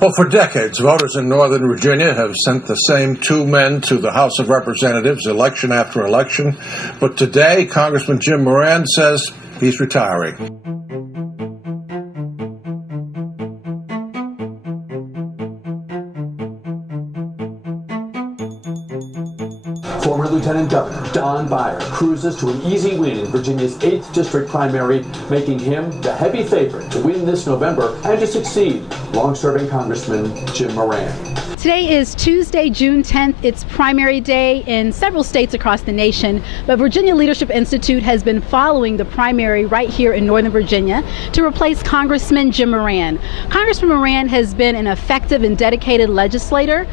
Well, for decades, voters in Northern Virginia have sent the same two men to the House of Representatives election after election. But today, Congressman Jim Moran says he's retiring. Former Lieutenant Governor Don Beyer cruises to an easy win in Virginia's 8th District primary, making him the heavy favorite to win this November and to succeed long-serving Congressman Jim Moran. Today is Tuesday, June 10th. It's primary day in several states across the nation, but Virginia Leadership Institute has been following the primary right here in Northern Virginia to replace Congressman Jim Moran. Congressman Moran has been an effective and dedicated legislator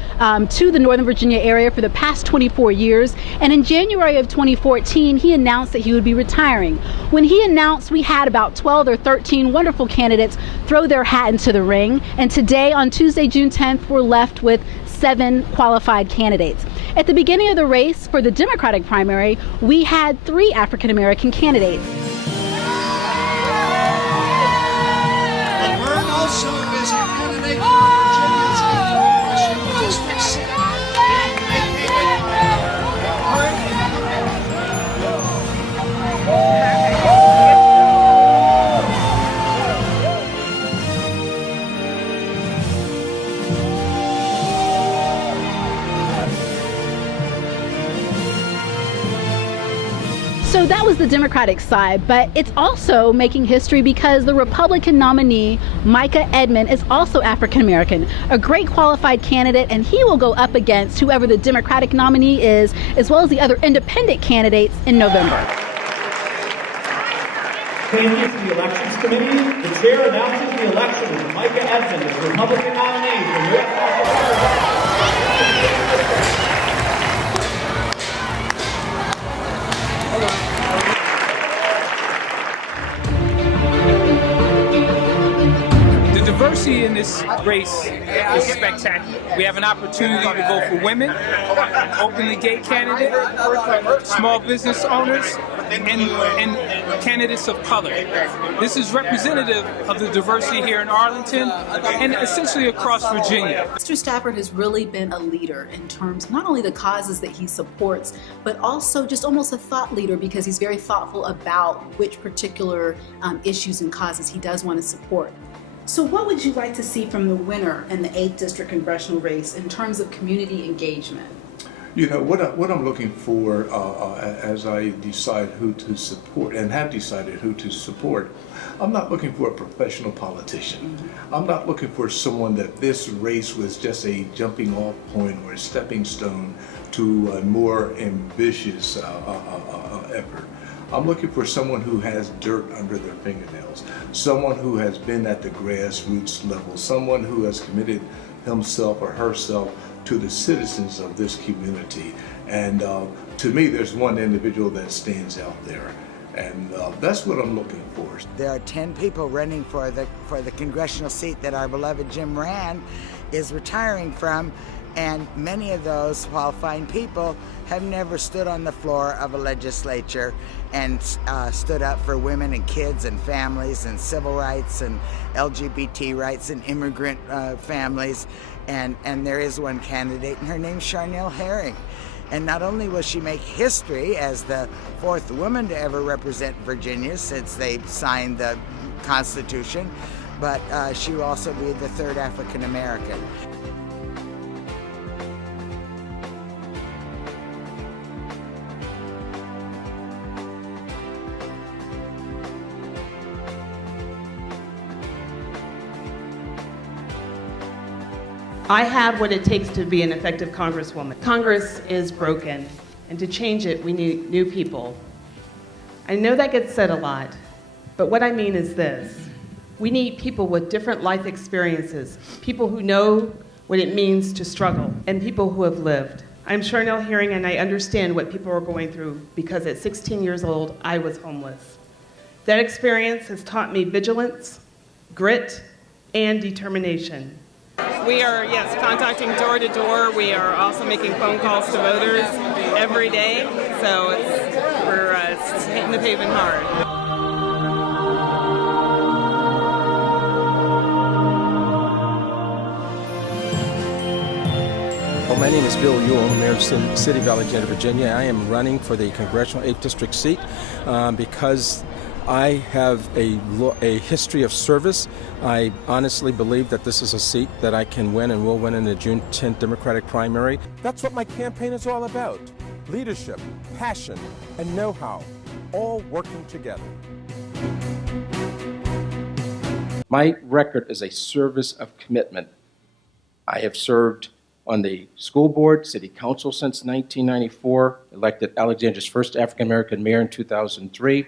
to the Northern Virginia area for the past 24 years, and in January of 2014, he announced that he would be retiring. When he announced, we had about 12 or 13 wonderful candidates throw their hat into the ring, and today, on Tuesday, June 10th, we're left with 7 qualified candidates. At the beginning of the race for the Democratic primary, we had 3 African American candidates. We're also busy candidate for Virginia's Congressional District Senate. So that was the Democratic side, but it's also making history because the Republican nominee, Micah Edmond, is also African American, a great qualified candidate, and he will go up against whoever the Democratic nominee is, as well as the other independent candidates in November. Thank you to the Elections Committee. The chair announces the election of Micah Edmond as the Republican nominee for U.S. House of Representatives. Diversity in this race is spectacular. We have an opportunity to vote for women, openly gay candidates, small business owners, and candidates of color. This is representative of the diversity here in Arlington and essentially across Virginia. Mr. Stafford has really been a leader in terms of not only the causes that he supports, but also just almost a thought leader because he's very thoughtful about which particular issues and causes he does want to support. So what would you like to see from the winner in the 8th District Congressional race in terms of community engagement? You know, what I'm looking for as I decide who to support and have decided who to support, I'm not looking for a professional politician. Mm-hmm. I'm not looking for someone that this race was just a jumping off point or a stepping stone to a more ambitious effort. I'm looking for someone who has dirt under their fingernails, someone who has been at the grassroots level, someone who has committed himself or herself to the citizens of this community. And to me, there's one individual that stands out there. And that's what I'm looking for. There are 10 people running for the congressional seat that our beloved Jim Moran is retiring from. And many of those qualifying people have never stood on the floor of a legislature and stood up for women and kids and families and civil rights and LGBT rights and immigrant families. And there is one candidate, and her name's Charnel Herring. And not only will she make history as the 4th woman to ever represent Virginia since they signed the Constitution, but she will also be the 3rd African American. I have what it takes to be an effective Congresswoman. Congress is broken, and to change it, we need new people. I know that gets said a lot, but what I mean is this. We need people with different life experiences, people who know what it means to struggle, and people who have lived. I'm Charnel Herring, and I understand what people are going through because at 16 years old, I was homeless. That experience has taught me vigilance, grit, and determination. We are, yes, contacting door to door. We are also making phone calls to voters every day. So we're hitting the pavement hard. my name is Bill Ewell. I'm Mayor of the City of Alexandria, Virginia. I am running for the Congressional 8th District seat because I have a history of service. I honestly believe that this is a seat that I can win and will win in the June 10th Democratic primary. That's what my campaign is all about. Leadership, passion, and know-how, all working together. My record is a service of commitment. I have served on the school board, city council since 1994, elected Alexandria's first African-American mayor in 2003,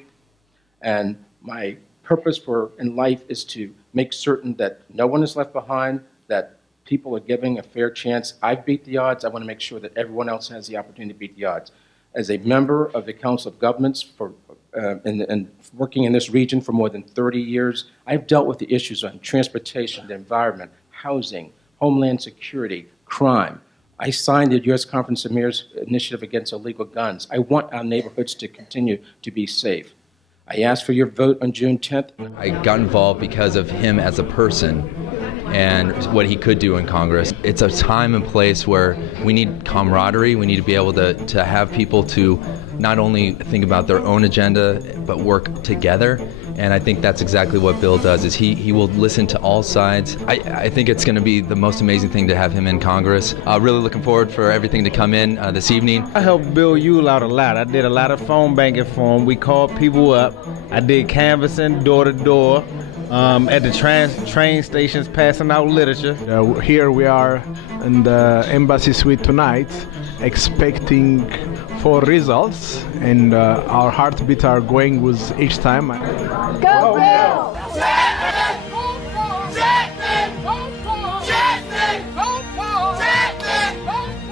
and my purpose in life is to make certain that no one is left behind, that people are giving a fair chance. I've beat the odds. I want to make sure that everyone else has the opportunity to beat the odds. As a member of the Council of Governments and working in this region for more than 30 years, I've dealt with the issues on transportation, the environment, housing, homeland security, crime. I signed the U.S. Conference of Mayors Initiative Against Illegal Guns. I want our neighborhoods to continue to be safe. I ask for your vote on June 10th. I got involved because of him as a person and what he could do in Congress. It's a time and place where we need camaraderie. We need to be able to have people to not only think about their own agenda, but work together. And I think that's exactly what Bill does, is he will listen to all sides. I think it's going to be the most amazing thing to have him in Congress. Really looking forward for everything to come in this evening. I helped Bill Ewell out a lot. I did a lot of phone banking for him. We called people up. I did canvassing door to door at the train stations, passing out literature. Here we are in the embassy suite tonight, expecting for results, and our heartbeats are going with each time. Go Bill!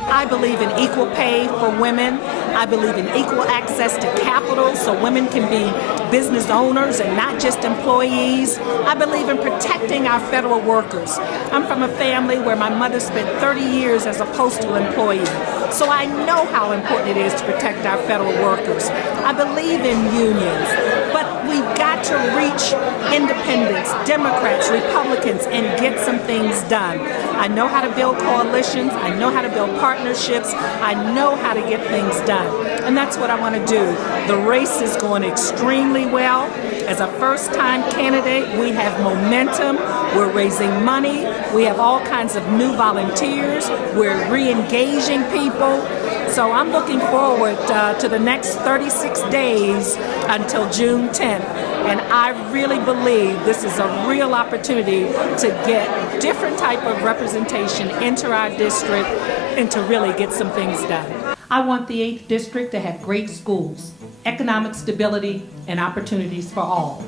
I believe in equal pay for women. I believe in equal access to capital so women can be business owners and not just employees. I believe in protecting our federal workers. I'm from a family where my mother spent 30 years as a postal employee, so I know how important it is to protect our federal workers. I believe in unions, but we've got to reach independents, Democrats, Republicans, and get some things done. I know how to build coalitions. I know how to build partnerships. I know how to get things done. And that's what I want to do. The race is going extremely well. As a first-time candidate, we have momentum. We're raising money. We have all kinds of new volunteers. We're re-engaging people. So I'm looking forward to the next 36 days until June 10th. And I really believe this is a real opportunity to get different type of representation into our district and to really get some things done. I want the 8th District to have great schools, economic stability, and opportunities for all.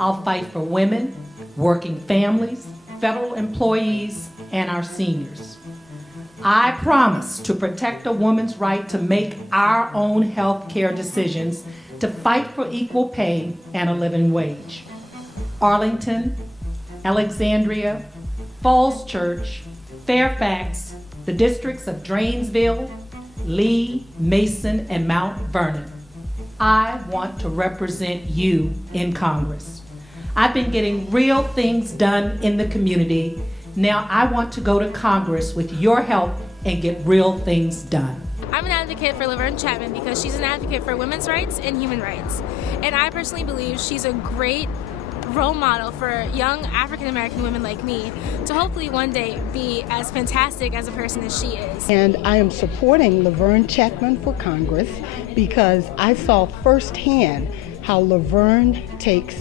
I'll fight for women, working families, federal employees, and our seniors. I promise to protect a woman's right to make our own health care decisions, to fight for equal pay and a living wage. Arlington, Alexandria, Falls Church, Fairfax, the districts of Drainsville, Lee, Mason, and Mount Vernon. I want to represent you in Congress. I've been getting real things done in the community. Now I want to go to Congress with your help and get real things done. I'm an advocate for Laverne Chapman because she's an advocate for women's rights and human rights. And I personally believe she's a great role model for young African American women like me to hopefully one day be as fantastic as a person as she is. And I am supporting Laverne Chapman for Congress because I saw firsthand how Laverne takes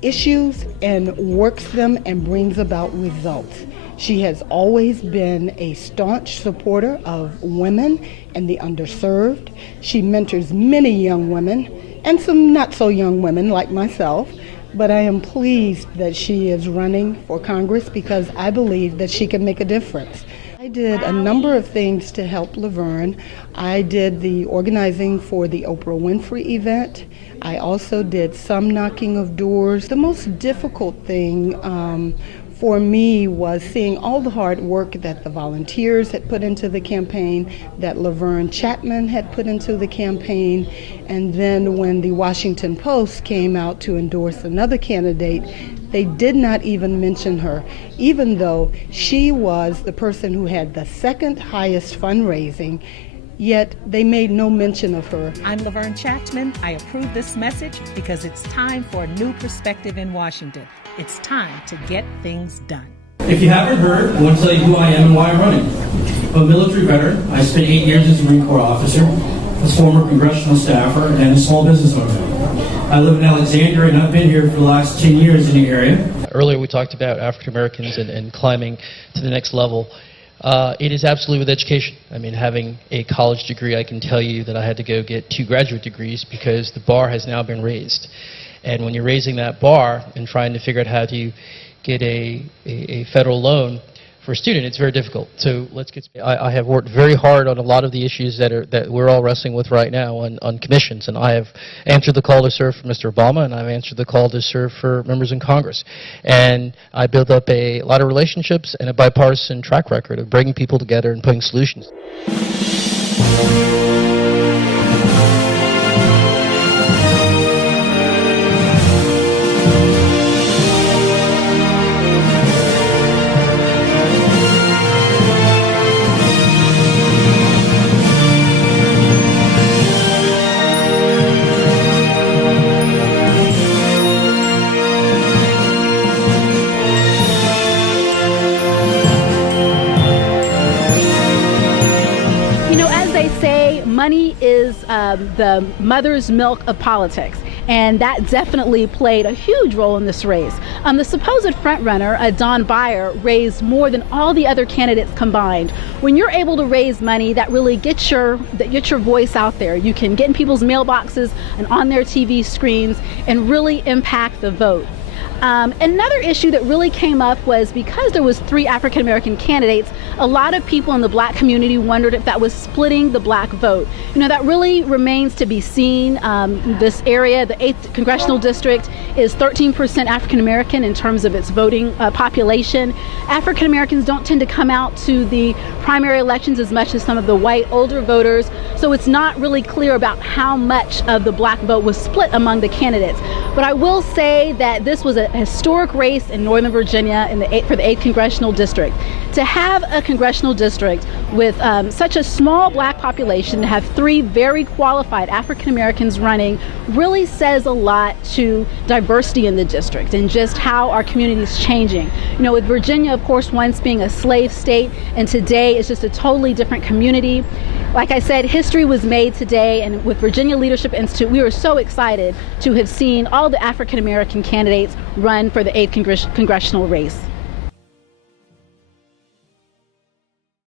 issues and works them and brings about results. She has always been a staunch supporter of women and the underserved. She mentors many young women and some not so young women like myself, but I am pleased that she is running for Congress because I believe that she can make a difference. I did a number of things to help Laverne. I did the organizing for the Oprah Winfrey event. I also did some knocking of doors. The most difficult thing for me was seeing all the hard work that the volunteers had put into the campaign, that Laverne Chapman had put into the campaign, and then when the Washington Post came out to endorse another candidate, They did not even mention her, even though she was the person who had the second highest fundraising, yet they made no mention of her. I'm Laverne Chapman. I approve this message because it's time for a new perspective in Washington. It's time to get things done. If you haven't heard, I want to tell you who I am and why I'm running. I'm a military veteran. I spent 8 years as a Marine Corps officer, as former congressional staffer, and a small business owner. I live in Alexandria, and I've been here for the last 10 years in the area. Earlier we talked about African Americans and climbing to the next level. It is absolutely with education. I mean, having a college degree, I can tell you that I had to go get 2 graduate degrees because the bar has now been raised. And when you're raising that bar and trying to figure out how to get a federal loan for a student, it's very difficult. So I have worked very hard on a lot of the issues that we're all wrestling with right now on commissions, and I have answered the call to serve for Mr. Obama, and I've answered the call to serve for members in Congress. And I built up a lot of relationships and a bipartisan track record of bringing people together and putting solutions. Money is the mother's milk of politics, and that definitely played a huge role in this race. The supposed frontrunner, Don Beyer, raised more than all the other candidates combined. When you're able to raise money, that really gets your voice out there. You can get in people's mailboxes and on their TV screens and really impact the vote. Another issue that really came up was because there was 3 African American candidates, a lot of people in the black community wondered if that was splitting the black vote. You know, that really remains to be seen. This area, the 8th Congressional District, is 13% African American in terms of its voting population. African Americans don't tend to come out to the primary elections as much as some of the white older voters, so it's not really clear about how much of the black vote was split among the candidates. But I will say that this was a historic race in Northern Virginia for the 8th Congressional District. To have a congressional district with such a small black population, to have 3 very qualified African Americans running, really says a lot to diversity in the district and just how our community is changing. You know, with Virginia, of course, once being a slave state, and today it's just a totally different community. Like I said, history was made today, and with Virginia Leadership Institute, we were so excited to have seen all the African American candidates run for the 8th Congressional race.